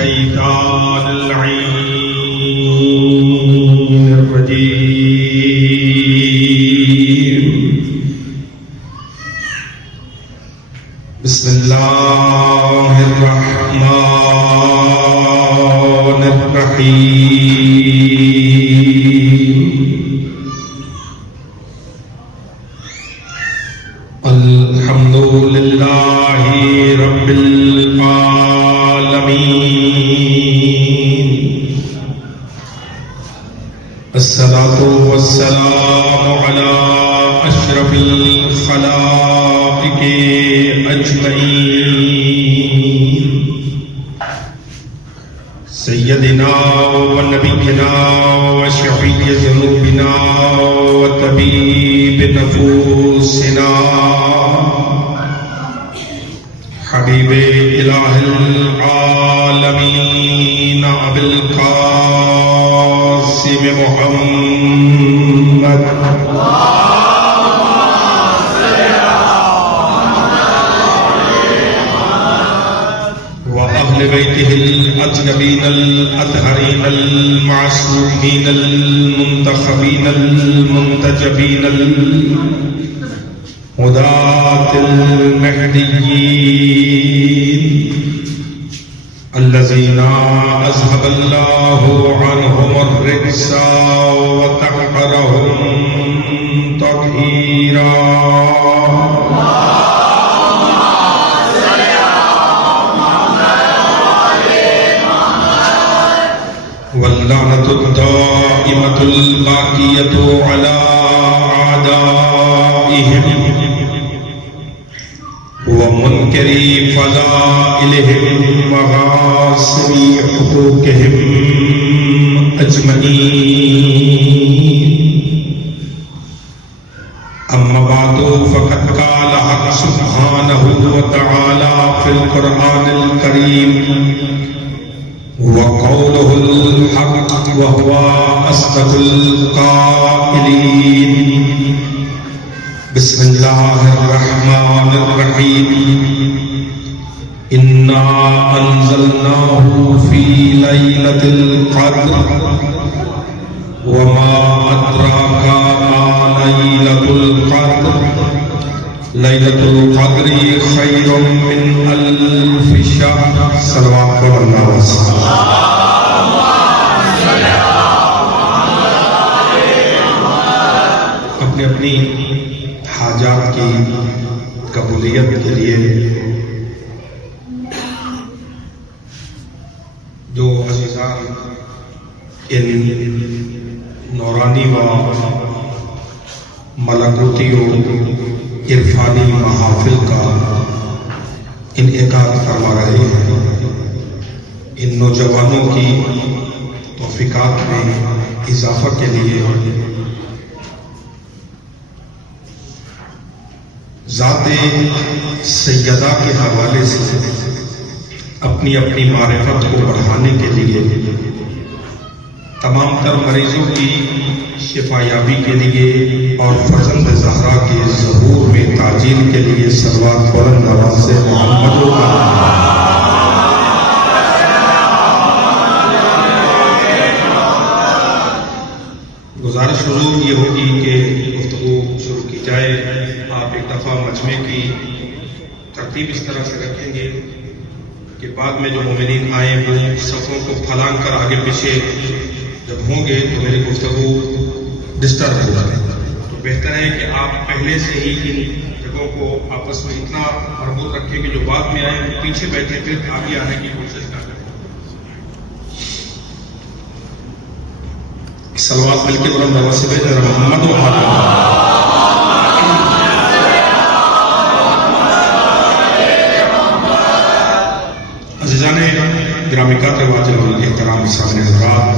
الشيطان اللعين الرجيم بسم الله الرحمن الرحيم الحمد لله رب العالمين الصلاة والسلام على أشرف الخلائق أجمعين سيدنا ونبينا وشفيع ذنوبنا وطبيب نفوسنا حبيب إله العالمين أبي القاسم محمد وأهل بيته الأطيبين الأطهرين المعصومين المنتخبين المنتجبين هداة المهديين الذين أذهب الله عنهم الرجس وطهرهم تطهيرا واللعنة الدائمة الباقية على أعدائهم ومنكر فضائلهم وغاصب حقوقهم أجمعين أما بعد فقد قال حق سبحانه وتعالى في القرآن الكريم وقوله الحق وهو أصدق القائلين بسم الله الرحمن الرحيم إنا أنزلناه في ليلة القدر وما أدراك ما ليلة القدر ليلة القدر خير من ألف شهر صلوات الله وسلم اپنی اپنی حاجات کی قبولیت کے لیے جو عزیزان ان نورانی و ملکوتی و عرفانی محافل کا انعقاد فرما رہے ہیں، ان نوجوانوں کی توفیقات میں اضافہ کے لیے ذات سیدہ کے حوالے سے اپنی اپنی معرفت کو بڑھانے کے لیے تمام تر مریضوں کی شفا یابی کے لیے اور فرزند زہرا کے ظہور میں تعجیل کے لیے صلوات بلند آواز سے محمد گزارش حضور یہ ہوگی کہ گفتگو شروع کی جائے۔ آپ ایک دفعہ مجمع کی ترتیب اس طرح سے رکھیں گے کہ بعد میں جو مومنین آئیں وہ صفوں کو پھلانگ کر آگے پیچھے جب ہوں گے تو میری گفتگو ڈسٹرب ہو جائے، تو بہتر ہے کہ آپ پہلے سے ہی ان جگہوں کو آپس میں اتنا مربوط رکھیں کہ جو بعد میں آئیں وہ پیچھے بیٹھے پھر آگے آنے کی کوشش نہ کریں۔ صلوات مل کے بلند آواز سے بھیجیں محمد و آل عزیزان گرامی قدر واجب الاحترام سامنے حضرات،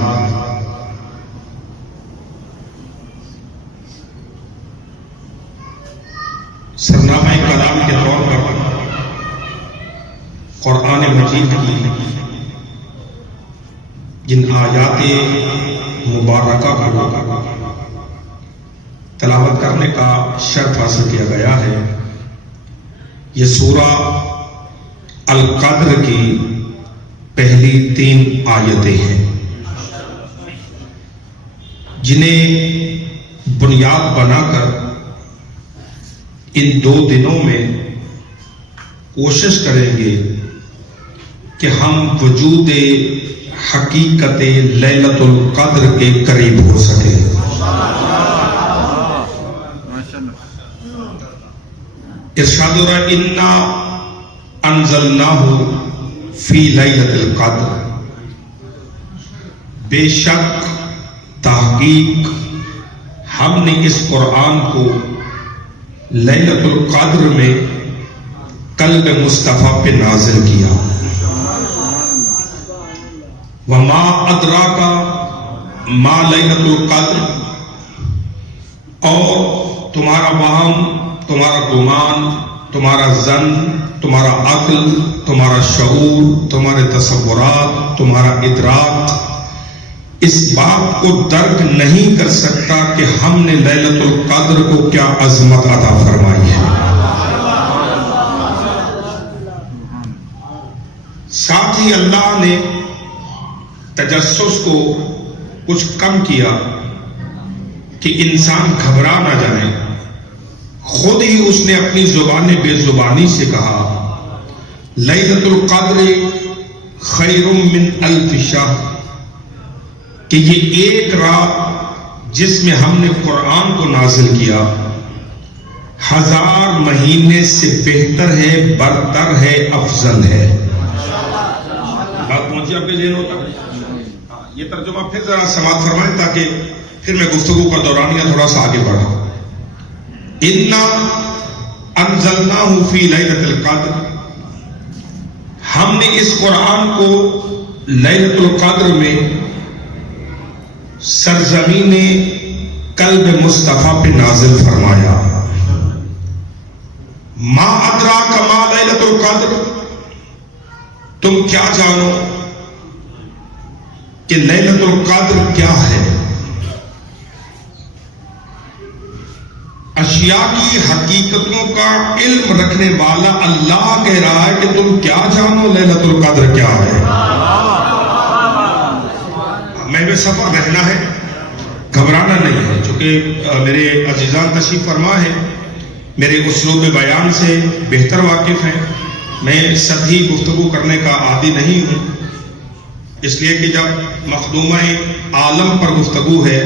سرنامہ کلام کے طور پر قرآن مجید کی جن آیات مبارکہ کو تلاوت کرنے کا شرف حاصل کیا گیا ہے، یہ سورہ القدر کی پہلی 3 آیتیں ہیں جنہیں بنیاد بنا کر ان 2 دنوں میں کوشش کریں گے کہ ہم وجود حقیقت لیلۃ القدر کے قریب ہو سکے. ارشاد ہو رہا ہے انا انزلناہ فی لیلۃ القدر، بے شک تحقیق ہم نے اس قرآن کو لیلۃ القدر میں قلب مصطفیٰ پہ نازل کیا. وما ادراک ما لیلۃ القدر، اور تمہارا وہم، تمہارا گمان، تمہارا ظن، تمہارا عقل، تمہارا شعور، تمہارے تصورات، تمہارا ادراک اس بات کو درک نہیں کر سکتا کہ ہم نے لیلۃ القدر کو کیا عظمت عطا فرمائی ہے. ساتھ ہی اللہ نے تجسس کو کچھ کم کیا کہ انسان گھبرا نہ جائے. خود ہی اس نے اپنی زبان بے زبانی سے کہا لیلۃ القدر خیر من الف شہر، کہ یہ ایک رات جس میں ہم نے قرآن کو نازل کیا 1000 مہینے سے بہتر ہے، برتر ہے، افضل ہے. بات پہنچی آپ کے ذہنوں تک؟ یہ ترجمہ پھر ذرا سماعت فرمائیں تاکہ پھر میں گفتگو کا دورانیہ تھوڑا سا آگے بڑھا. انا انزلناہ فی لیلۃ القدر، ہم نے اس قرآن کو لیلۃ القدر میں سرزمین قلب مصطفیٰ پہ نازل فرمایا. ما ادراک ما لیلۃ القدر، تم کیا جانو کہ لیلۃ القدر کیا ہے؟ اشیاء کی حقیقتوں کا علم رکھنے والا اللہ کہہ رہا ہے کہ تم کیا جانو لیلۃ القدر کیا ہے. میں بے سفر رہنا ہے، گھبرانا نہیں ہے. چونکہ میرے عزیزان تشریف فرما ہے، میرے اسلوب بیان سے بہتر واقف ہیں. میں سطحی گفتگو کرنے کا عادی نہیں ہوں، اس لیے کہ جب مخدومہ عالم پر گفتگو ہے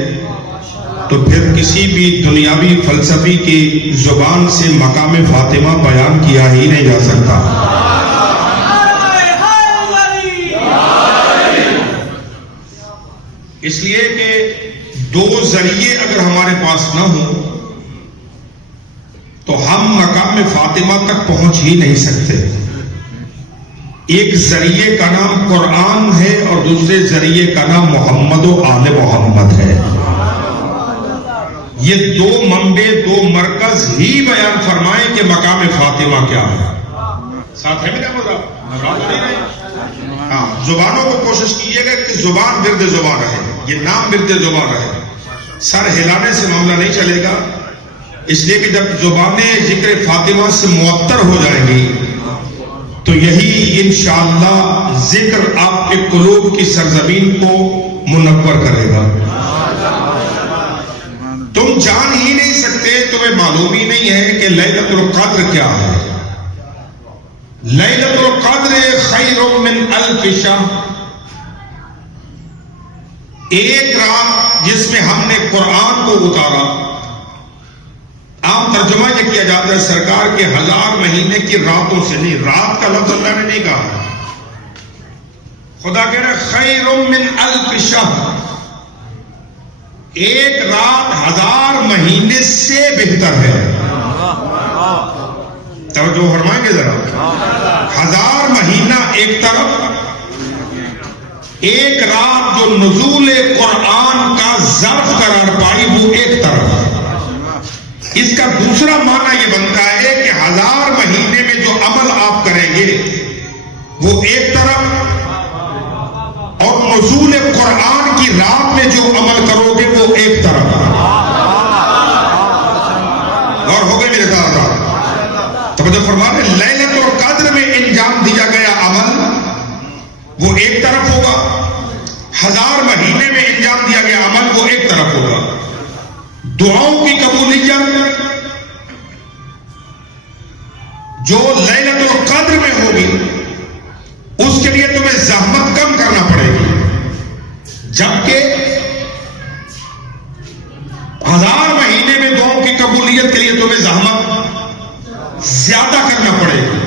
تو پھر کسی بھی دنیاوی فلسفی کی زبان سے مقام فاطمہ بیان کیا ہی نہیں جا سکتا. اس لیے کہ 2 ذریعے اگر ہمارے پاس نہ ہوں تو ہم مقام فاطمہ تک پہنچ ہی نہیں سکتے. ایک ذریعے کا نام قرآن ہے اور دوسرے ذریعے کا نام محمد و آل محمد ہے. یہ 2 منبع، 2 مرکز ہی بیان فرمائیں کہ مقام فاطمہ کیا ہے. ساتھ ہے میرا مذہب؟ ہاں، زبانوں کو کوشش کیجیے گا کہ زبان ورد زبان رہے، یہ نام ورد زبان رہے. سر ہلانے سے معاملہ نہیں چلے گا، اس لیے کہ جب زبانیں ذکر فاطمہ سے معطر ہو جائیں گی تو یہی انشاءاللہ ذکر آپ کے قلوب کی سرزمین کو منور کرے گا. تم جان ہی نہیں سکتے، تمہیں معلوم ہی نہیں ہے کہ لیلۃ القدر کیا ہے. لیلۃ القدر خیر من الف شہر، ایک رات جس میں ہم نے قرآن کو اتارا. عام ترجمہ یہ کیا جاتا ہے سرکار کے 1000 مہینے کی راتوں سے نہیں. رات کا لفظ اللہ نے نہیں کہا، خدا کہہ رہا ہے خیر من الف شہر، ایک رات 1000 مہینے سے بہتر ہے. توجہ فرمائیں گے ذرا. 1000 مہینہ ایک طرف، ایک رات جو نزول قرآن کا ظرف قرار پائی وہ ایک طرف. اس کا دوسرا معنی یہ بنتا ہے کہ 1000 مہینے میں جو عمل آپ کریں گے وہ ایک طرف، اور نزول قرآن کی رات میں جو عمل کرو گے وہ ایک طرف. اور ہو گئے میرے ساتھ توجہ فرمائیں. لیلۃ القدر میں انجام دیا گیا عمل وہ 1000 مہینے میں انجام دیا گیا عمل وہ ایک طرف ہوگا. دعاؤں کی قبولیت جو لیلۃ القدر میں ہوگی اس کے لیے تمہیں زحمت کم کرنا پڑے گی، جبکہ 1000 مہینے میں دعاؤں کی قبولیت کے لیے تمہیں زحمت زیادہ کرنا پڑے گی.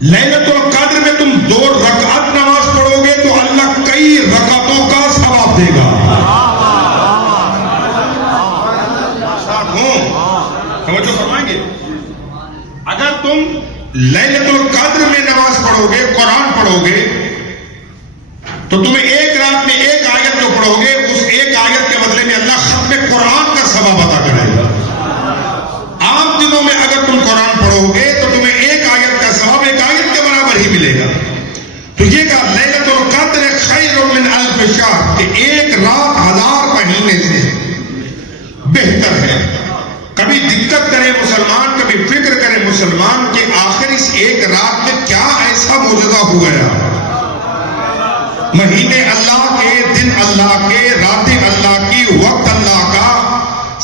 لیلۃ القدر میں تم 2 رکعت نماز پڑھو گے تو اللہ کئی رکعتوں کا ثواب دے گا. توجہ فرمائیں گے. اگر تم لیلۃ القدر میں نماز پڑھو گے، قرآن پڑھو گے، تو تمہیں ایک رات میں ایک آیت جو پڑھو گے اس ایک آیت کے بدلے میں اللہ ختم قرآن کا ثواب عطا کرے گا. عام دنوں میں اگر تم قرآن پڑھو گے تو تمہیں ایک آیت کا ثواب ایک آیت کے برابر ہی ملے گا. تو یہ کہا لیلۃ القدر خیر من الف شہر، کہ ایک رات 1000 مہینے سے بہتر ہے. کبھی دقت کرے مسلمان، کبھی فکر کرے مسلمان کہ آخر اس ایک رات میں کیا ایسا معجزہ ہو گیا. مہینے اللہ کے، دن اللہ کے، راتیں اللہ کی، وقت اللہ کا،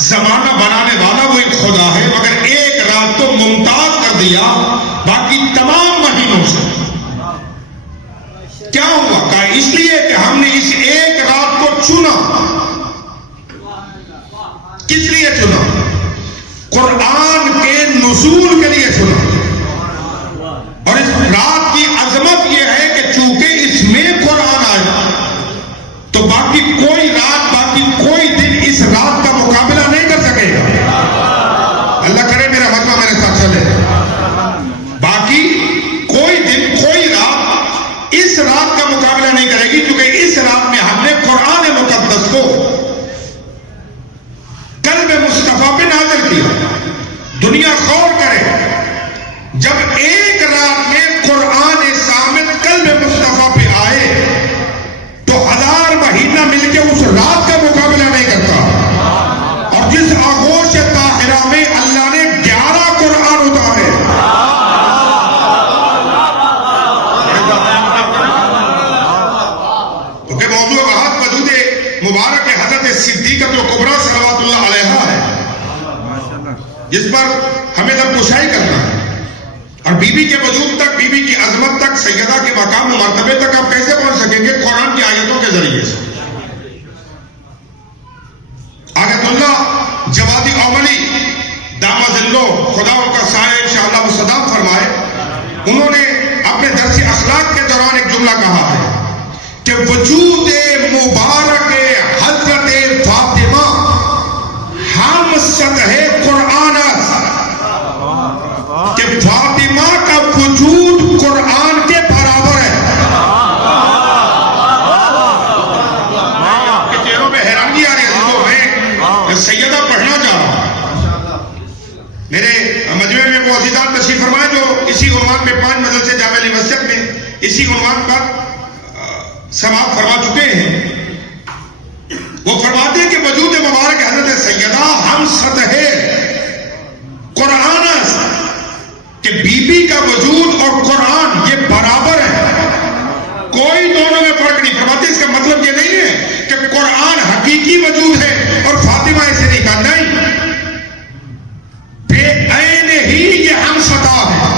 زمانہ بنانے والا وہ ایک خدا ہے، مگر ایک رات تو ممتاز کر دیا باقی تمام مہینوں سے. کیا ہوا؟ کہا اس لیے کہ ہم نے اس ایک رات کو چنا. کس لیے چنا؟ قرآن کے نزول کے لیے چنا. اور اس رات کی عظمت یہ ہے کہ چونکہ اس میں قرآن آیا تو باقی کوئی رات، باقی کوئی دن اس رات کا مقابلہ نہیں کر سکے گا. اللہ کرے میرا مطلب میرے ساتھ چلے. باقی کوئی دن، کوئی رات اس رات کا مقابلہ نہیں کرے گی، کیونکہ اس رات میں ہم نے قرآن مقدس کو قلب مصطفیٰ پہ نازل کیا. دنیا غور کرے، جب ایک رات میں قرآن صامت قلب مصطفیٰ پہ آئے تو 1000 مہینہ مل کے اس رات کا مقابلہ نہیں کرتا. اور جس آغوش طاہرہ میں اللہ نے 11 قرآن اتارے، کیونکہ موضوع بہت وجود مبارک حضرت صدیقۃ الکبریٰ صلوات اللہ علیہا ہے، جس پر ہمیں در کشائی کرنا ہے. اور بی بی کے وجود تک، بی بی کی عظمت تک، سیدہ کے مقام و مرتبے تک آپ کیسے پہنچ سکیں گے؟ قرآن کی آیتوں کے ذریعے سے. آیت اللہ جوادی اوملی دامہ ذلو، خدا ان کا سایہ انشاءاللہ وہ صدا فرمائے، انہوں نے اپنے درس اخلاق کے دوران ایک جملہ کہا ہے کہ وجود مبارک حضرت فاطمہ ہم سطح قرآن است، کہ فاطمہ کا وجود قرآن کے برابر ہے. کہ چہروں پہ حیرانی آ رہی ہے. میں سیدہ پڑھنا چاہ رہا ہوں. میرے مجمع میں وہ عزیزان تشریف فرمائے جو اسی عنوان پہ 5 مدرسے جامعہ مسجد میں اسی عنوان پر سماعت فرما چکے ہیں. وہ فرماتے ہیں کہ وجود مبارک حضرت سیدہ ہم سطح قرآن است، کہ بی بی کا وجود اور قرآن یہ برابر ہے، کوئی دونوں میں فرق نہیں. فرماتے اس کا مطلب یہ نہیں ہے کہ قرآن حقیقی وجود ہے اور فاطمہ ایسے نہیں. کہا نہیں، بے عین ہی یہ ہم سطح ہے،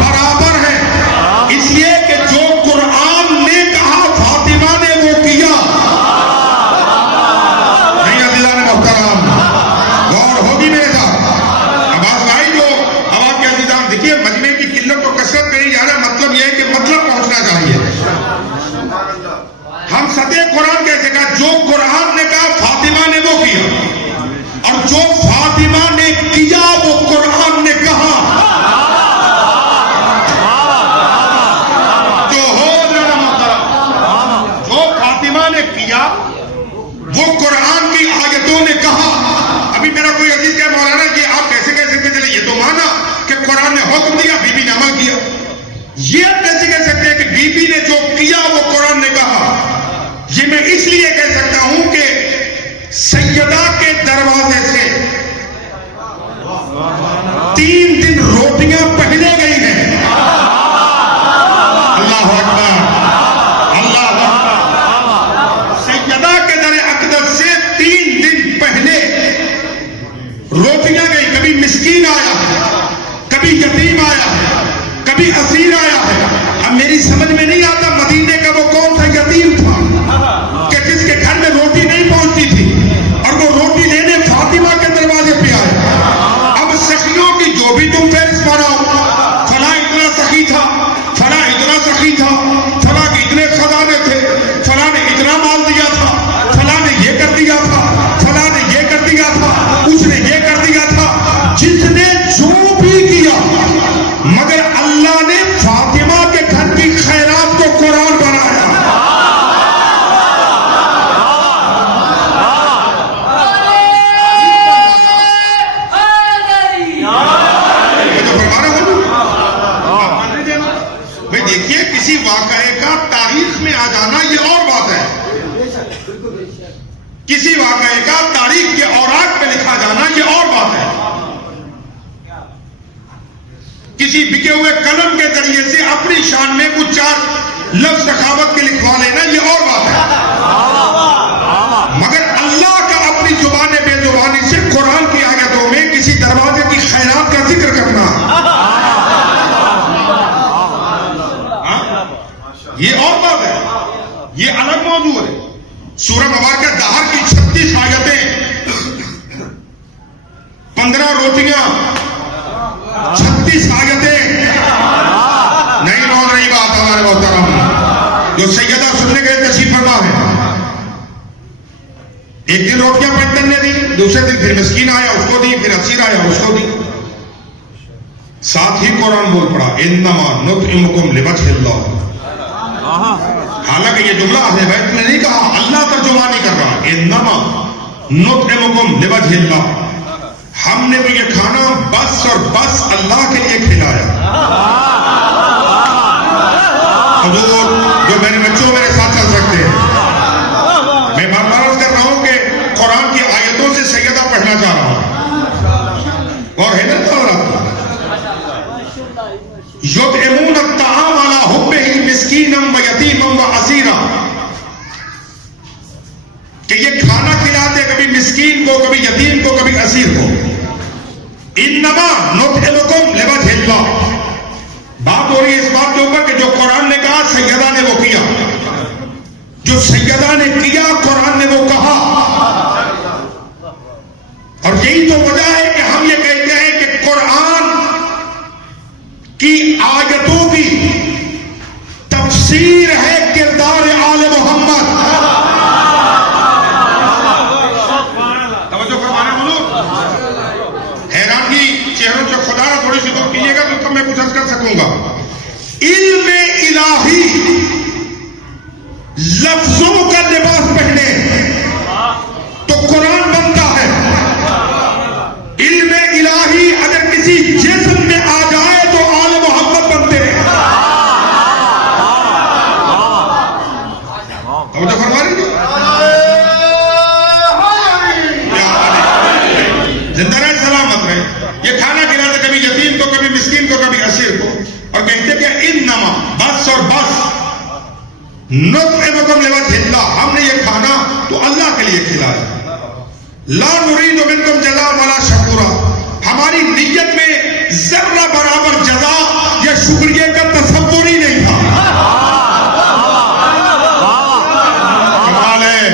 برابر ہے. اس لیے کہ جو قرآن نے کہا فاطمہ نے وہ کیا. نہیں عزیزان محترم، غور ہوگی میرے ساتھ. آواز بھائی جو آواز کے عزیزان دیکھیے، مجمع کی قلت کو کثرت نہیں جا رہا. مطلب یہ ہے کہ مطلب پہنچنا چاہیے. ہم سطح قرآن کیسے کہا؟ جو قرآن نے کہا فاطمہ نے وہ کیا، اور جو فاطمہ نے کیا وہ قرآن نے کہا. جو ہو جانا محترم، جو فاطمہ نے کیا وہ قرآن کی آیتوں نے کہا. ابھی میرا کوئی عزیز کہا مولانا یہ آپ کیسے کہہ سکتے چلے؟ یہ تو مانا کہ قرآن نے حکم دیا، بی بی نے عمل کیا. یہ آپ کیسے کہہ سکتے ہیں کہ بی بی نے جو کیا وہ قرآن نے کہا؟ یہ میں اس لیے کہہ سکتا ہوں کہ سیدہ کے دروازے سے 3 دن روٹیاں پہلے گئی ہیں. اللہ اکبر، اللہ اکبر. یتیم آیا ہے، کبھی اسیر آیا ہے. اب میری سمجھ میں نہیں آتا مدینے کا وہ کون سا یتیم تھا کہ جس کے گھر میں روٹی نہیں پہنچتی تھی اور وہ روٹی لینے فاطمہ کے دروازے پہ آیا. اب سخیوں کی جو بھی تم فہرست بناؤ، فلاں اتنا سخی تھا، فلاں اتنا سخی تھا، فلاں کے اتنے خزانے تھے، فلاں نے اتنا مال دیا تھا، فلاں نے یہ کر دیا تھا، فلاں نے یہ کر دیا تھا، اس نے یہ کر دیا تھا. جس نے جو بھی کیا، مگر اللہ نے فاطمہ کے گھر کی خیرات کو قرآن بنایا. دیکھیے کسی واقعے کا تاریخ میں آ جانا یہ اور بات ہے، کسی واقعے کا تاریخ کے اوراق پہ لکھا جانا یہ اور بات ہے، کسی بکے ہوئے قلم کے ذریعے سے اپنی شان میں کچھ چار لفظ سخاوت کے لکھوا لینا یہ اور بات ہے. مگر اللہ کا اپنی زبان بے زبانی سے قرآن کی آیتوں میں کسی دروازے کی خیرات کا ذکر کرنا یہ اور بات ہے، یہ الگ موضوع ہے. سورہ مبارکہ دہر کی 36 آیتیں، 15 روٹیاں، 36 آیتیں، نہیں بول رہی بات ہمارے محترم. جو سیدہ سننے گئے تشریف فرما ہے، ایک دن روٹیاں پنجتن نے دی، دوسرے دن پھر مسکین آیا اس کو دی، پھر اسیر آیا اس کو دی. ساتھ ہی قرآن بول پڑا انما نطعمکم لوجہ اللہ. حالانکہ یہ جملہ اہل بیت نے نہیں کہا، اللہ ترجمہ نہیں کر رہا. انما نطعمکم لوجہ اللہ، ہم نے بھی یہ کھانا بس اور بس اللہ کے لیے کھلایا. حضور جو میرے بچوں میرے ساتھ چل سکتے ہیں، میں بار بار عرض کر رہا ہوں کہ قرآن کی آیتوں سے سیدہ پڑھنا چاہ رہا ہوں اور ہے نا یطعمون الطعام علی حبہ مسکینا و یتیما و اسیرا، کہ یہ کھانا کھلاتے کبھی مسکین کو، کبھی یتیم کو، کبھی اسیر کو. انما نطعمکم لوجہ اللہ، بات ہو رہی ہے اس بات کے اوپر کہ جو قرآن نے کہا سیدہ نے وہ کیا، جو سیدہ نے کیا قرآن نے وہ کہا. اور یہی تو وجہ ہے کہ ہم یہ کہتے ہیں کہ قرآن کی آیتوں کی تفسیر ہے کردار آل محمد. توجہ فرمانا حضور، حیرانگی چہروں سے خدا نہ تھوڑی سی تو کیجیے گا تو تب میں کچھ عرض کر سکوں گا. علم الہی لفظوں کا لباس پہنے تو قرآن بنتا ہے. علم الہی اگر کسی جسم میں آ جائے تو آل محمد بنتے ہیں. توجہ فرما رہی ہے؟ زندہ رہے سلامت رہے. یہ کھانا کھلاتے کبھی یتیم کو، کبھی مسکین کو، کبھی اسیر کو، اور کہتے کہ انما بس اور بس نطعمکم لوجہ اللہ، ہم نے یہ کھانا تو اللہ کے لیے کھلایا. لا نرید منکم جزاء ولا شکورا، ہماری نیت میں ذرہ برابر جزا یا شکریہ کا تصور ہی نہیں تھا. کمال ہے.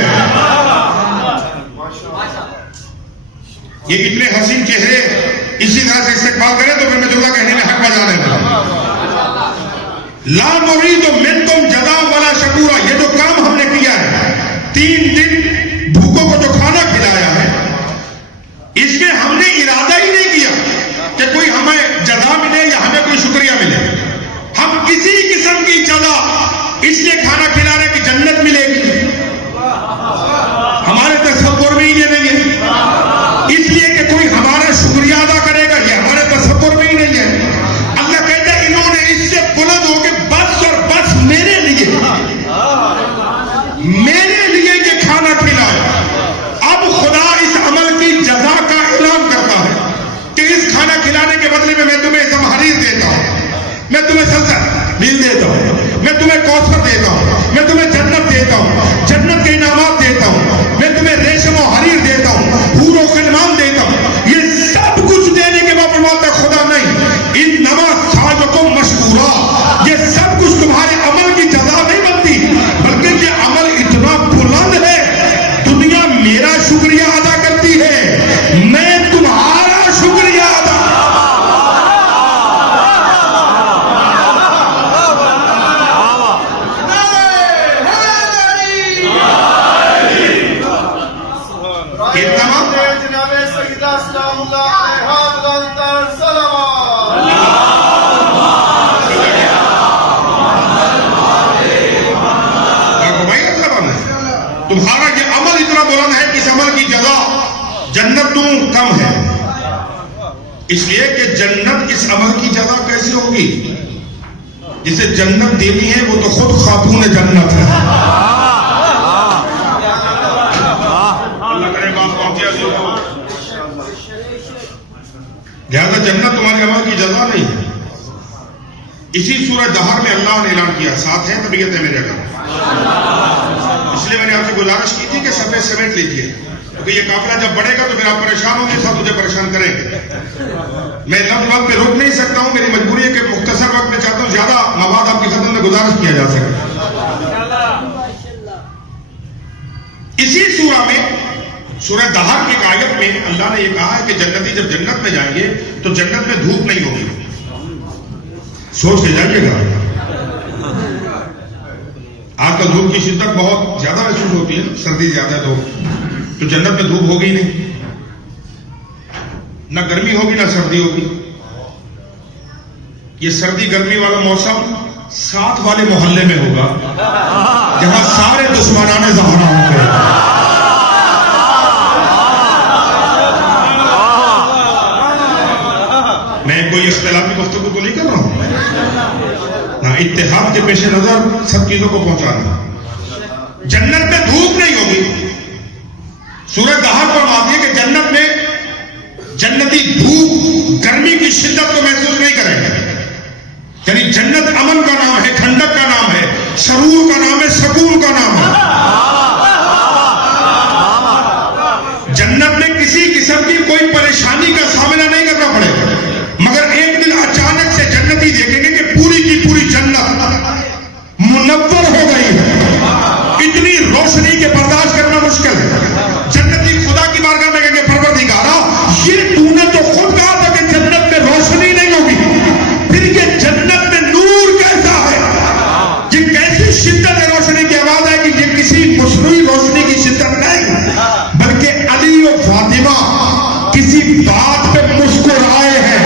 یہ اتنے حسین چہرے اسی طرح سے استقبال کریں تو پھر میں جملہ کہنے میں حق بجانے والا. لا نرید منکم جزاء ولا شکورا، یہ جو کام ہم نے کیا ہے، 3 دن بھوکوں کو جو کھانا کھلایا ہے، اس میں ہم نے ارادہ ہی نہیں کیا کہ کوئی ہمیں جزا ملے یا ہمیں کوئی شکریہ ملے. ہم کسی قسم کی جزا اس لیے کھانا کھلا رہے کہ جنت ملے گی، ہمارے تصور میں ہی یہ نہیں ہے. اس لیے کہ کوئی ہمارا شکریہ ادا کرے گا، یہ ہمارے تصور میں ہی نہیں ہے. اللہ کہتا ہے انہوں نے اس سے بلند ہو کے بس اور بس میرے لیے یہ کھانا کھلایا. اب خدا اس عمل کی جزا کا اعلان کرتا ہے کہ اس کھانا کھلانے کے بدلے میں تمہیں زمہریر دیتا ہوں، میں تمہیں سلسل دیتا ہوں، میں تمہیں کوثر دیتا ہوں، میں تمہیں جنت دیتا ہوں، جنت کے انعامات دیتا ہوں، میں تمہیں ریشم و حریر دیتا ہوں، حور و غلمان دیتا ہوں. یہ سب کچھ دینے کے بعد فرماتا ہے خدا نہیں، ان انما سعیکم مشکورا، یہ سب کچھ تمہارے عمل کی جزا نہیں بنتی، بلکہ یہ عمل اتنا بلند ہے، دنیا میرا شکریہ ادا کرتی ہے، میں تمہارا شکریہ ادا۔ تمہارا یہ عمل اتنا بلند ہے کہ اس عمل کی جزا جنتوں کم ہے، اس لیے کہ جنت اس عمل کی جزا کیسے ہوگی؟ جسے جنت دینی ہے وہ تو خود خاتون جنت ہے۔ لہذا جنت تمہارے عمل کی جزا نہیں ہے۔ اسی سورہ دہر میں اللہ نے اعلان کیا، ساتھ ہے طبیعت ہے میرے گھر، اس لیے میں نے آپ سے گزارش کی تھی کہ صفحے سمیٹ لیجیے، کیونکہ یہ قافلہ جب بڑھے گا تو پھر آپ پریشان ہوں گے، ساتھ مجھے پریشان کریں گے۔ میں لفظ وقت پہ روک نہیں سکتا ہوں، میری مجبوری ہے کہ مختصر وقت میں چاہتا ہوں زیادہ مواد آپ کی خدمت میں گزارش کیا جا سکے۔ اسی سورہ میں، سورہ دہر کی ایک آیت میں اللہ نے یہ کہا ہے کہ جنتی جب جنت میں جائیں گے تو جنت میں دھوپ نہیں ہوگی۔ سوچ کے جائیے گا، آج کل دھوپ کی شدت بہت زیادہ محسوس ہوتی ہے، سردی زیادہ ہے تو جنت میں دھوپ ہوگی نہیں، نہ گرمی ہوگی نہ سردی ہوگی۔ یہ سردی گرمی والا موسم ساتھ والے محلے میں ہوگا جہاں سارے دشمنان زہرا ہوں گے۔ میں کوئی اختلافی گفتگو تو نہیں کر رہا ہوں، نہ اتحاد کے پیش نظر سب چیزوں کو پہنچانا۔ جنت میں دھوپ نہیں ہوگی۔ سورہ دہر فرماتی ہے کہ جنت میں جنتی دھوپ گرمی کی شدت کو محسوس نہیں کریں گے، یعنی جنت امن کا نام ہے، ٹھنڈک کا نام ہے، سرور کا نام ہے، سکون کا نام ہے۔ جنت میں کسی قسم کی کوئی پریشانی کا سامنا نہیں کرنا پڑے گا، مگر ایک دن اچانک سے جنتی دیکھیں گے کہ پوری کی پوری جنت منور ہو گئی ہے، اتنی روشنی کے برداشت کرنا مشکل ہے۔ جنتی خدا کی بارگاہ میں کہیں گے پروردگارا، یہ تو نے تو خود کہا تھا کہ جنت میں روشنی نہیں ہوگی، پھر یہ جنت میں نور کیسا ہے؟ یہ کیسی شدت روشنی کی آواز ہے کہ یہ کسی مصنوعی روشنی کی شدت نہیں، بلکہ علی و فاطمہ کسی بات پہ مسکرائے ہیں۔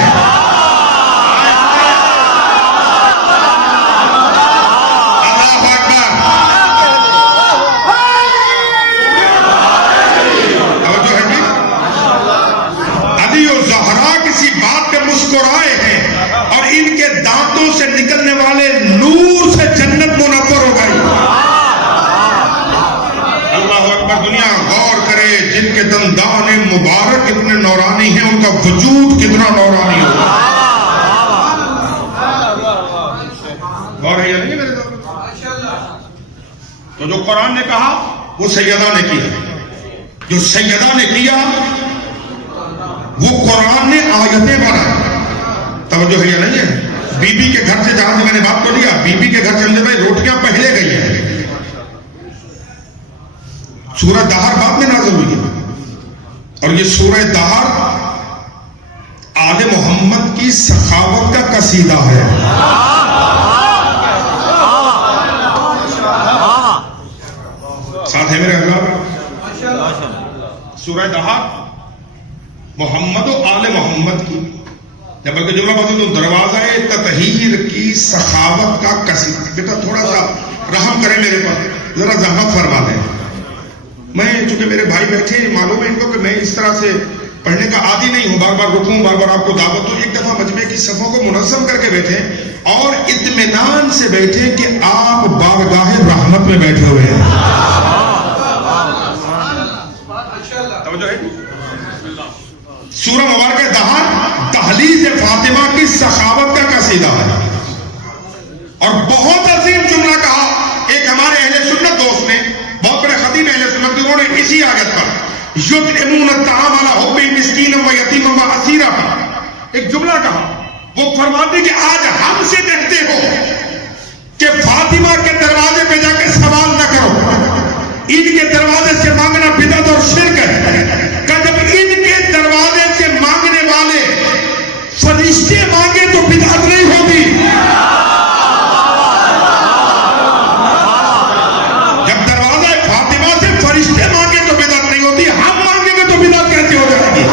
مسکرائے ہیں اور ان کے دانتوں سے نکلنے والے نور سے جنت منور ہو گئی۔ اللہ اکبر، دنیا غور کرے، جن کے دندان مبارک کتنے نورانی ہیں، ان کا وجود کتنا نورانی ہوگا۔ غور ہے یا نہیں میرے دوست؟ تو جو قرآن نے کہا وہ سیدہ نے کیا، جو سیدہ نے کیا وہ قرآن نے آیتیں بنائی۔ توجہ ہے یا نہیں ہے؟ بی بی کے گھر سے، جہاں سے میں نے بات کو لیا، بی بی کے گھر چلنے میں روٹیاں پہلے گئی ہیں، سورہ دہر بعد میں نازل ہوئی ہے، اور یہ سورہ دہر آل محمد کی سخاوت کا قصیدہ ہے۔ ساتھ ہے میرے احباب، سورہ دہر محمد و آل محمد کی، بلکہ جملہ بتاؤں تو دروازہ تطہیر کی سخاوت کا قصیدہ۔ بیٹا تھوڑا سا رحم کریں میرے پر، ذرا زحمت فرما دیں۔ میں چونکہ میرے بھائی بیٹھے ہیں، معلوم ہے ان کو کہ میں اس طرح سے پڑھنے کا عادی نہیں ہوں، بار بار رکوں، بار بار آپ کو دعوت دوں۔ ایک دفعہ مجمع کی صفوں کو منظم کر کے بیٹھے اور اطمینان سے بیٹھے کہ آپ بارگاہ رحمت میں بیٹھے ہوئے ہیں۔ توجہ ہے؟ سورہ مبارکہ دہر دہلیز فاطمہ کی سخاوت کا قصیدہ ہے، اور بہت عظیم جملہ کہا ایک ہمارے اہل سنت دوست نے، بہت بڑے خطیب اہل سنت، انہوں نے اسی آیت پر یطعمون الطعام علی حب مسکینا و یتیما و اسیرا پر ایک جملہ کہا وہ فرماتے کہ آج ہم سے کہتے ہو کہ فاطمہ کے دروازے پہ جا کے سوال نہ کرو، ان کے دروازے سے مانگنا بدعت اور شرک ہے، کہ جب ان کے دروازے سے مانگنے والے فرشتے مانگے تو بدعت نہیں ہوگی، جب دروازہ فاطمہ سے فرشتے مانگے تو بدعت نہیں ہوتی، ہم مانگیں گے تو بدعت کیسے ہو جائے گی؟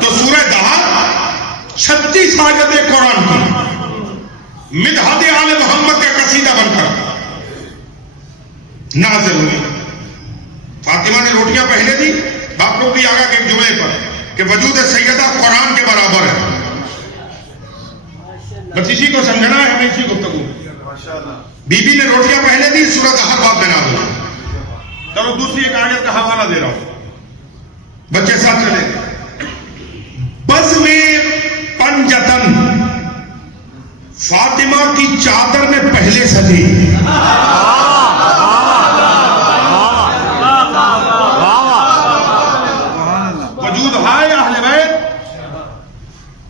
تو سورہ دہر 36 آیتیں قرآن کی مدحت آل محمد کا قصیدہ بن کر نازل ہوئی۔ فاطمہ نے روٹیاں پہلے دی باپ کو بھی آگا کے جملے پر کہ وجود سیدہ قرآن کے برابر ہے، بس اسی کو سمجھنا ہے ہمیں، اسی گفتگو۔ بی بی نے روٹیاں پہلے دی، سورہ دہر بعد میں نازل ہوئی۔ چلو دوسری ایک آیت کا حوالہ دے رہا ہوں، بچے ساتھ چلے۔ بس میں پنجتن، فاطمہ کی چادر میں پہلے سجی، وجود ہے اہل بیت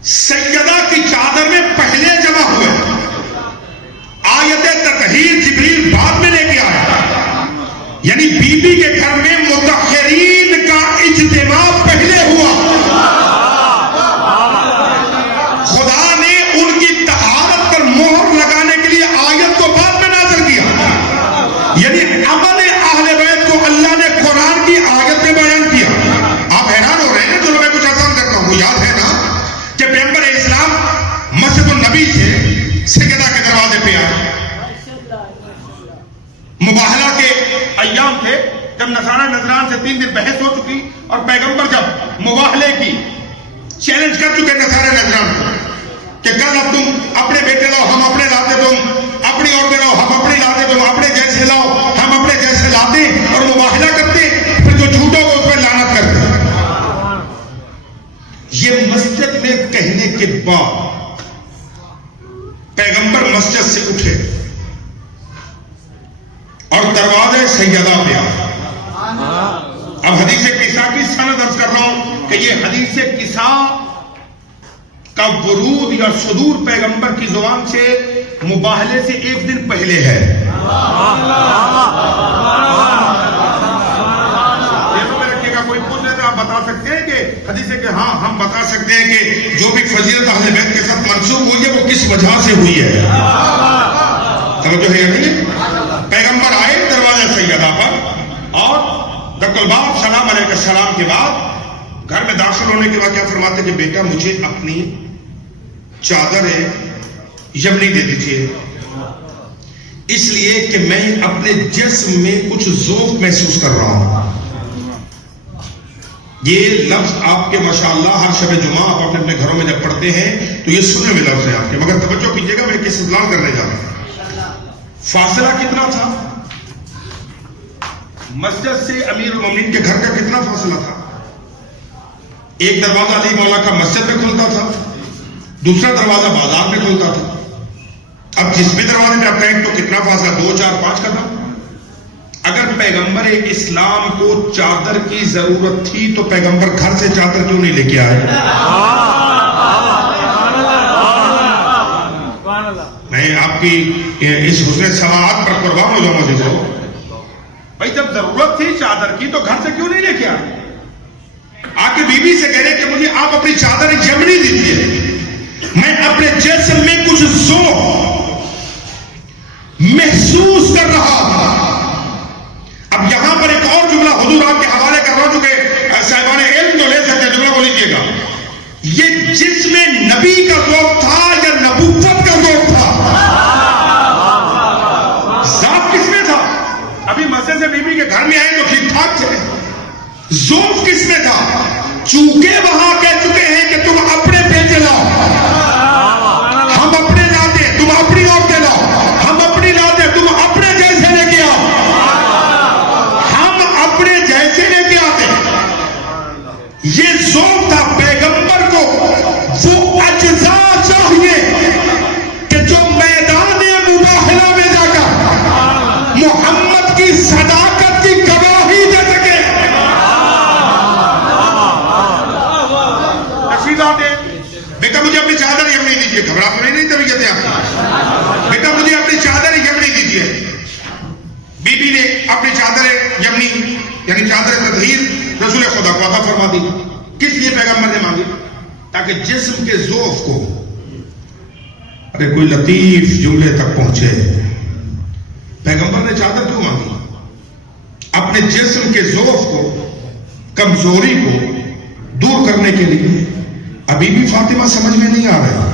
سیدہ کی چادر میں پہلے جمع ہوئے، آیت تطہیر جبریل بعد میں لے کے آیا، یعنی بی بی کے گھر میں متأخرین کا اجتماع پہلے ہوا، خدا نے ان کی طہارت پر مہر لگانے کے لیے آیت کو بعد میں نازل کیا، یعنی عمل اہل بیت کو اللہ نے قرآن کی آیت میں بیان کیا۔ آپ حیران ہو رہے ہیں جو میں کچھ آسان کرتا ہوں، یاد ہے نا کہ پیغمبر اسلام مسجد النبی سے سیدہ کے دروازے پہ آئے، مباہلہ کے ایام تھے جب نصارہ نجران سے 3 دن بحث ہو چکی، اور پیغمبر جب مباہلے کی چیلنج کر چکے نصارہ نجران کو کہ کل اب تم اپنے بیٹے لاؤ ہم اپنے لاتے، تم اپنی عورتیں لاؤ ہم اپنے لاتے، تم اپنے جیسے لاؤ ہم اپنے جیسے لاتے، اور مباہلہ کرتے، پھر جو جھوٹوں کو اس پر لعنت کرتے۔ یہ مسجد میں کہنے کے بعد پیغمبر مسجد سے اٹھے اور دروازے سیدہ پہ آئے۔ اب حدیث کسا کی سند عرض کر رہا ہوں کہ یہ حدیث کسا کا ورود یا صدور پیغمبر کی زبان سے مباہلے سے 1 دن پہلے ہے۔ کوئی پوچھ لیتا آپ بتا سکتے ہیں کہ حدیث ہے کہ ہاں ہم بتا سکتے ہیں کہ جو بھی فضیلت اہل بیت کے ساتھ منسوب ہوئی ہے وہ کس وجہ سے ہوئی ہے، سمجھو ہے یا نہیں؟ پیغمبر آئے دروازہ سیدہ پر، اور دق الباب سلام علیہ السلام کے بعد گھر میں داخل ہونے کے بعد کیا فرماتے کہ بیٹا مجھے اپنی چادر یمنی دے دیجیے، اس لیے کہ میں اپنے جسم میں کچھ ذوق محسوس کر رہا ہوں۔ یہ لفظ آپ کے ماشاءاللہ ہر شب جمعہ آپ اپنے اپنے گھروں میں جب پڑھتے ہیں تو یہ سننے میں لفظ ہے آپ کے، مگر توجہ کیجیے گا میں کس استدلال کرنے جا رہا ہوں۔ فاصلہ کتنا تھا؟ مسجد سے امیر المومنین کے گھر کا کتنا فاصلہ تھا؟ ایک دروازہ علی مولا کا مسجد میں کھلتا تھا، دوسرا دروازہ بازار میں کھلتا تھا۔ اب جس بھی دروازے میں آپ کہیں تو کتنا فاصلہ، 2 4 5 قدم۔ اگر پیغمبر اسلام کو چادر کی ضرورت تھی تو پیغمبر گھر سے چادر کیوں نہیں لے کے آئے؟ میں آپ کی اس حسن سماعت پر قربان ہو جاؤں مجھے بھائی، جب ضرورت تھی چادر کی تو گھر سے کیوں نہیں لے کے آئے؟ آ کے بی بی سے کہہ رہے کہ مجھے آپ اپنی چادر یمنی دیجیے، میں اپنے جسم میں کچھ ذوق محسوس کر رہا ہوں۔ اب یہاں پر ایک اور جملہ حضور آپ کے حوالے کر رہا ہوں جو کہ صاحبان علم تو لے سکتے ہیں، جملہ کو لیجیے گا، یہ جسم نبی کا ذوق تھا یا نبوت کا ذوق تھا؟ ذات کس میں تھا؟ ابھی مسجد سے بی بی کے گھر میں آئے تو ٹھیک ٹھاک تھے، ذوق کس میں تھا؟ چونکہ وہاں کہہ چکے ہیں کہ تم اپنے بیٹے لاؤ ہم اپنے لاتے، تم اپنی عورتیں لاؤ ہم اپنی لاتے، تم اپنے جیسے لے کے آؤ ہم اپنے جیسے لے کے آتے۔ یہ ذوق تھا پیغمبر کو، وہ اجزاء چاہیے کہ جو میدان مباہلہ میں جا کر محمد کی صداقت کی گواہی دے سکے۔ بیٹا مجھے اپنی چادر یمنی دیجیے. گھبرا تو نہیں طبیعت ہے آپ کی؟ بیٹا مجھے اپنی چادر یمنی دیجیے. بی بی نے اپنی چادر یمنی یعنی چادر تطہیر رسول خدا کو عطا فرما دی. کس لیے پیغمبر نے مانگی؟ تاکہ جسم کے ذوف کو ارے کوئی لطیف جملے تک پہنچے. پیغمبر نے چادر کیوں مانگی؟ اپنے جسم کے ذوف کو کمزوری کو دور کرنے کے لیے. ابھی بھی فاطمہ سمجھ میں نہیں آ رہا.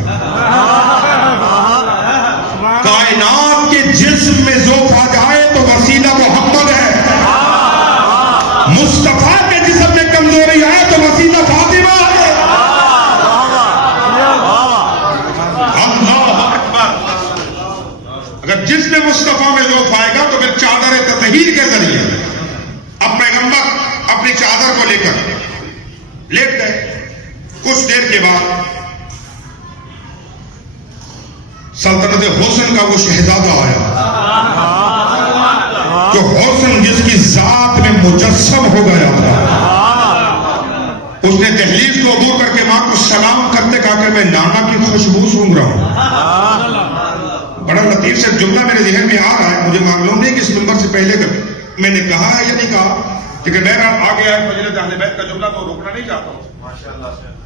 کائنات کے جسم میں ذوف آ جائے تو وسیلہ محمد ہے. مصطفیٰ کے جسم میں کمزوری آئے تو وسیلہ فاطمہ ہے. اللہ اکبر. اگر جسم مصطفیٰ میں ذوف آئے گا تو پھر چادر تطہیر کے ذریعے اب پیغمبر اپنی چادر کو لے کر لیٹ گئے. کچھ دیر کے بعد سلطنت حسن کا وہ شہزادہ آیا جو حسن جس کی ذات میں مجسم ہو گیا تھا. اس نے دہلیز کو عبور کر کے ماں کو سلام کرتے کہا کہ میں نانا کی خوشبو سونگ رہا ہوں. بڑا لطیف سے جملہ میرے ذہن میں آ رہا ہے. مجھے معلوم نہیں کہ اس نمبر سے پہلے میں نے کہا ہے یا نہیں کہا، لیکن بہرحال آ گیا ہے فضیلت اہل بیت کا جملہ تو روکنا نہیں چاہتا ہوں.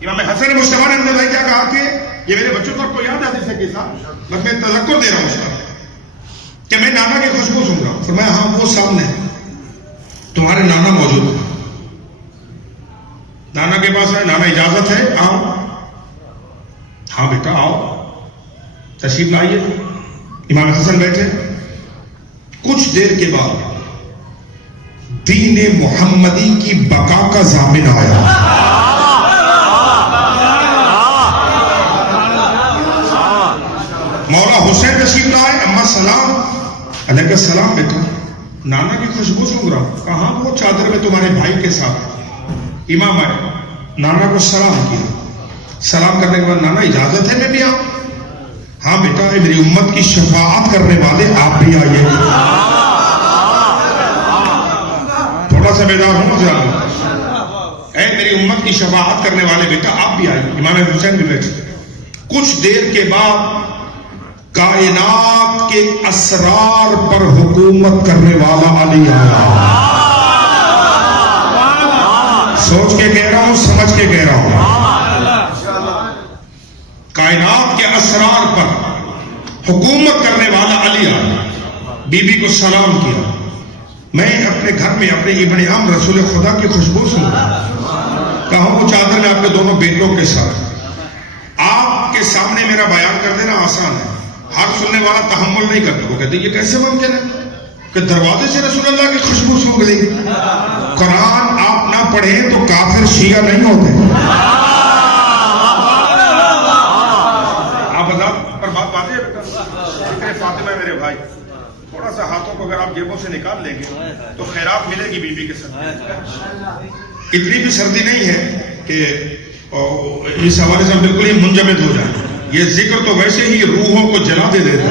امام حسن مصطفیٰ نے اندر کیا کہا کہ یہ میرے بچوں کو آپ کو یاد آتی سکے صاحب، بس میں تذکر دے رہا ہوں اس کا کہ میں نانا کی خوشبو سن رہا ہوں. فرمایا ہاں وہ سامنے تمہارے نانا موجود ہیں. نانا کے پاس ہے. نانا اجازت ہے آؤ. ہاں بیٹا آؤ تشریف لائیے. امام حسن بیٹھے. کچھ دیر کے بعد دین محمدی کی بقا کا ضامن آیا. مولا حسین تشریف لائے. اما سلام. علیکم السلام بیٹا. نانا کی خوشبو سونگ رہا ہوں. کہاں وہ چادر میں تمہارے بھائی کے ساتھ. امام آئے نانا کو سلام کیا. سلام کرنے کے بعد نانا اجازت ہے میں بھی آؤں؟ ہاں بیٹا میری امت کی شفاعت کرنے والے آپ بھی آئیے. تھوڑا سا بیدار ہوں زیادہ. اے میری امت کی شفاعت کرنے والے بیٹا آپ بھی آئیے. امام حسین بھی بیٹھے. کچھ دیر کے بعد کائنات کے اسرار پر حکومت کرنے والا علی آیا. سوچ کے کہہ رہا ہوں سمجھ کے کہہ رہا ہوں. کائنات کے اسرار پر حکومت کرنے والا علی آیا. بی بی کو سلام کیا. میں اپنے گھر میں اپنے ابن عم رسول خدا کی خوشبو سن رہا. کہا وہ چادر میں آپ کے دونوں بیٹوں کے ساتھ. آپ کے سامنے میرا بیان کر دینا آسان ہے. ہر سننے والا تحمل نہیں کرتا. وہ کہتے یہ کیسے ممکن ہے کہ دروازے سے رسول اللہ کی خوشبو سونگ لی. قرآن آپ نہ پڑھیں تو کافر شیعہ نہیں ہوتے. آپ آزاد پر بات باتیں ہے بیٹا. ذکر فاطمہ ہے میرے بھائی. تھوڑا سا ہاتھوں کو اگر آپ جیبوں سے نکال لیں گے تو خیرات ملے گی بی بی کے ساتھ. اتنی بھی سردی نہیں ہے کہ اس حوالے سے ہم بالکل ہی منجمد ہو جائیں. یہ ذکر تو ویسے ہی روحوں کو جلا دے دیتا ہے.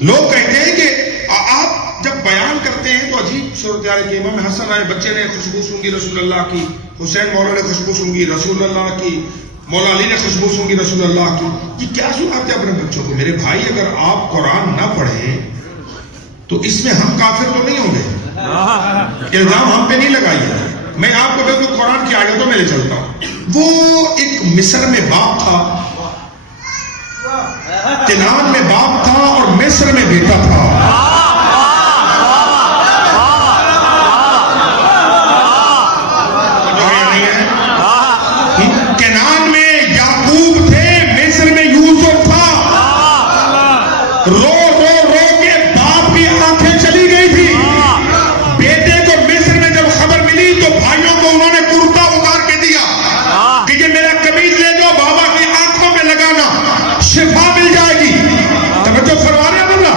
لوگ کہتے ہیں کہ آپ جب بیان کرتے ہیں تو عجیب صورتحال ہے کہ امام حسن آئے بچے نے خوشبو سونگی رسول اللہ کی. حسین مولا نے خوشبو سونگی رسول اللہ کی. مولا علی نے خوشبو سونگی رسول اللہ کی. یہ کیا سناتے اپنے بچوں کو؟ میرے بھائی اگر آپ قرآن نہ پڑھیں تو اس میں ہم کافر تو نہیں ہوں گے. الزام ہم پہ نہیں لگائیے. میں آپ کو بالکل قرآن کی آیتوں میں لے چلتا ہوں. وہ ایک مصر میں باپ تھا, کنعان میں باپ تھا اور مصر میں بیٹا تھا. کنعان میں یعقوب تھے, مصر میں یوسف تھا. رو رو رو کے باپ کی آنکھیں چلی گئی تھی. بیٹے کو مصر میں جب خبر ملی تو بھائیوں کو انہوں نے کرتا اتار کے دیا کہ یہ میرا قمیض لے جاؤ, بابا کی آنکھوں میں لگانا, شفا مل جائے گی. توجہ فرما رہے ہیں اللہ.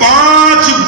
5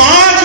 5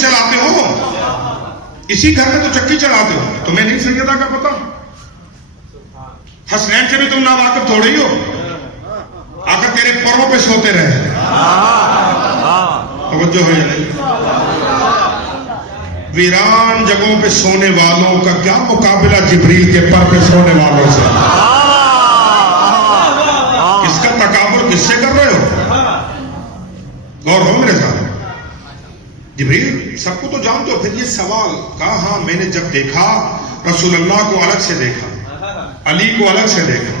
چلاتے ہو, اسی گھر میں تو چکی چلاتے ہو. تمہیں نہیں سیدہ کا پتا؟ حسنین سے بھی تم ناواقف تھوڑے ہی ہو, آ کر تیرے پروں پہ سوتے رہے. توجہ ہے یا نہیں؟ ویران جگہوں پہ سونے والوں کا کیا مقابلہ جبریل کے پر پہ سونے والوں سے؟ کس کا تکابر کس سے کر رہے ہو؟ غور ہو میرے ساتھ. جبریل سب کو تو جانتے ہو. پھر یہ سوال کہا, ہاں میں نے جب دیکھا رسول اللہ کو الگ سے دیکھا, علی کو الگ سے دیکھا,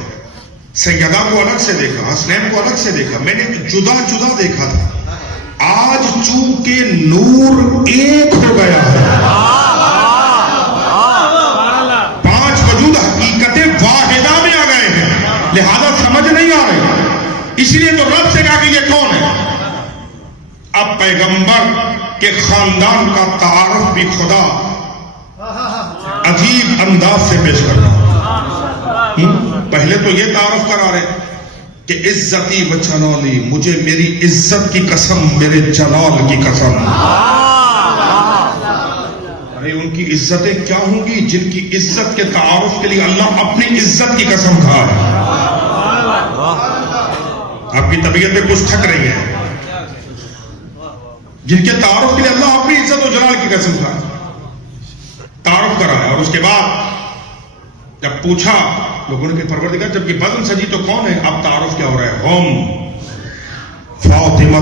سیدہ کو الگ سے دیکھا, حسنین کو الگ سے دیکھا, میں نے جدا جدا دیکھا تھا. آج چونکہ نور ایک ہو گیا ہے, 5 وجود حقیقت واحدہ میں آ گئے ہیں, لہذا سمجھ نہیں آ رہے. اس لیے تو رب سے کہا کہ یہ کون ہے. اب پیغمبر کے خاندان کا تعارف بھی خدا عجیب انداز سے پیش کر رہا. پہلے تو یہ تعارف کرا رہے کہ عزتی و جلالی, مجھے میری عزت کی قسم, میرے جلال کی قسم. ارے ان کی عزتیں کیا ہوں گی جن کی عزت کے تعارف کے لیے اللہ اپنی عزت کی قسم کھا ہے. آپ کی طبیعتیں کچھ تھک رہی ہیں, جن کے تعارف کے لیے اللہ اپنی عزت و جلال کی قسم کھا تعارف کرا ہے. اور اس کے بعد جب پوچھا لوگوں نے کہ پروردگار جب یہ بزم سجی تو کون ہے؟ اب تعارف کیا ہو رہا ہے؟ ہم فاطمہ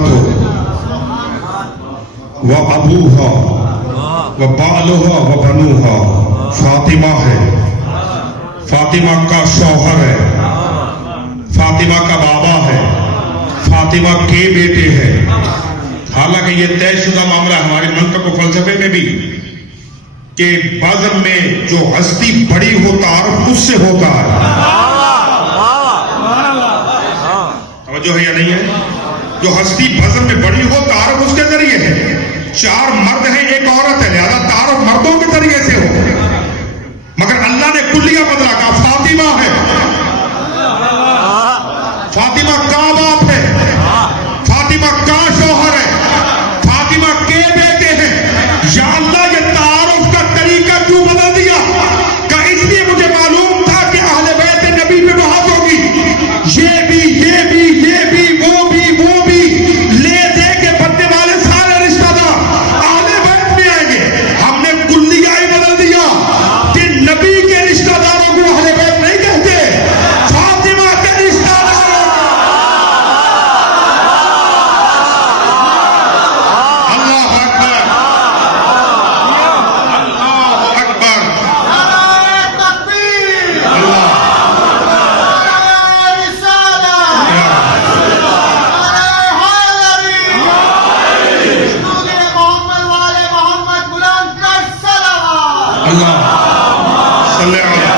و ابوہا و بالہا و بنوہا. فاطمہ ہے, فاطمہ کا شوہر ہے, فاطمہ کا بابا ہے, فاطمہ کے بیٹے ہیں. حالانکہ یہ طے شدہ معاملہ ہمارے منطق و فلسفے میں بھی کہ بزم میں جو ہستی بڑی ہو تعارف اس سے ہوتا ہے. توجہ ہے یا نہیں ہے؟ جو ہستی بزم میں بڑی ہو تعارف اس کے ذریعے ہے. 4 مرد ہیں, 1 عورت ہے, لہذا تعارف مردوں کے ذریعے سے ہو. مگر اللہ نے کلیہ بدلا, کہا فاطمہ ہے, فاطمہ کا باپ ہے, فاطمہ کا شوہر ہے, فاطمہ کے بیٹے ہیں. یا اللہ یہ تعارف کا طریقہ کیوں بدل دیا؟ کہ اس لیے مجھے معلوم تھا کہ اہل بیت نبی میں بحث ہوگی, یہ بھی یہ بھی یہ بھی وہ بھی وہ بھی لے دے کے بننے والے سارے رشتہ دار اہل بیت میں آئیں گے. ہم نے کلیہ ہی بدل دیا کہ نبی کے رشتہ داروں کو اہل بیت نہیں کہتے, فاطمہ کے رشتہ داروں. اللہ اکبر, اللہ اکبر, اللہ. اللہ صلی اللہ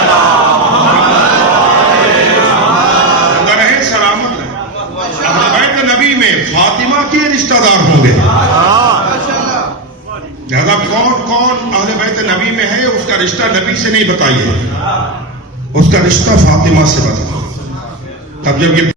رہے سلامت رہے. اہل بیت نبی میں فاطمہ کے رشتہ دار ہوں گے. لہذا کون کون اہل بیت نبی میں ہے اس کا رشتہ نبی سے نہیں بتائیے, اس کا رشتہ فاطمہ سے بتائیے. تب جب یہ